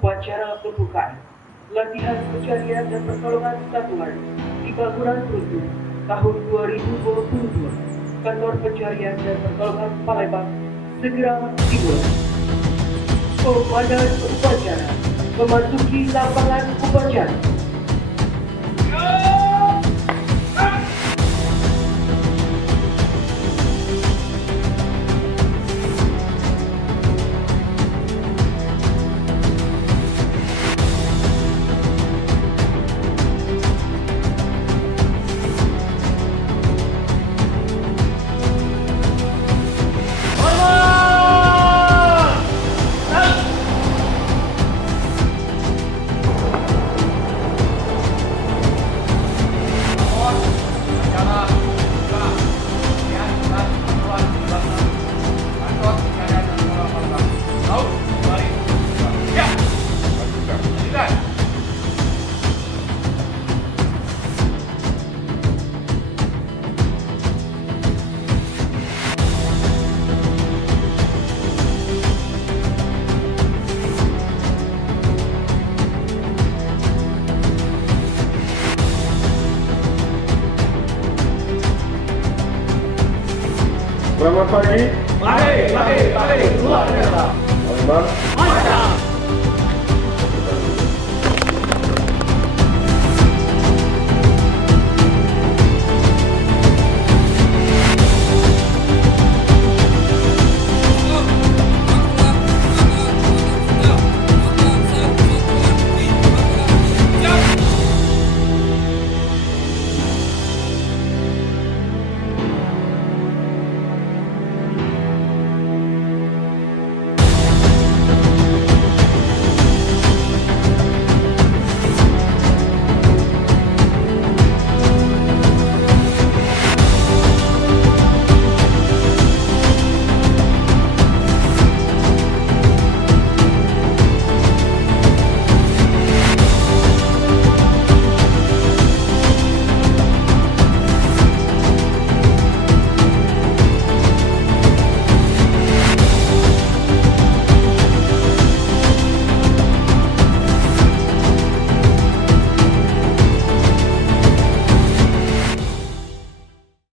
Upacara pembukaan latihan pencarian dan pertolongan satuan di bangunan runtuh tahun 2022. Kantor Pencarian dan Pertolongan Palembang segera dimulai. Komandan upacara memasuki lapangan upacara. Selamat pagi. Mari, luar biasa. Palembang.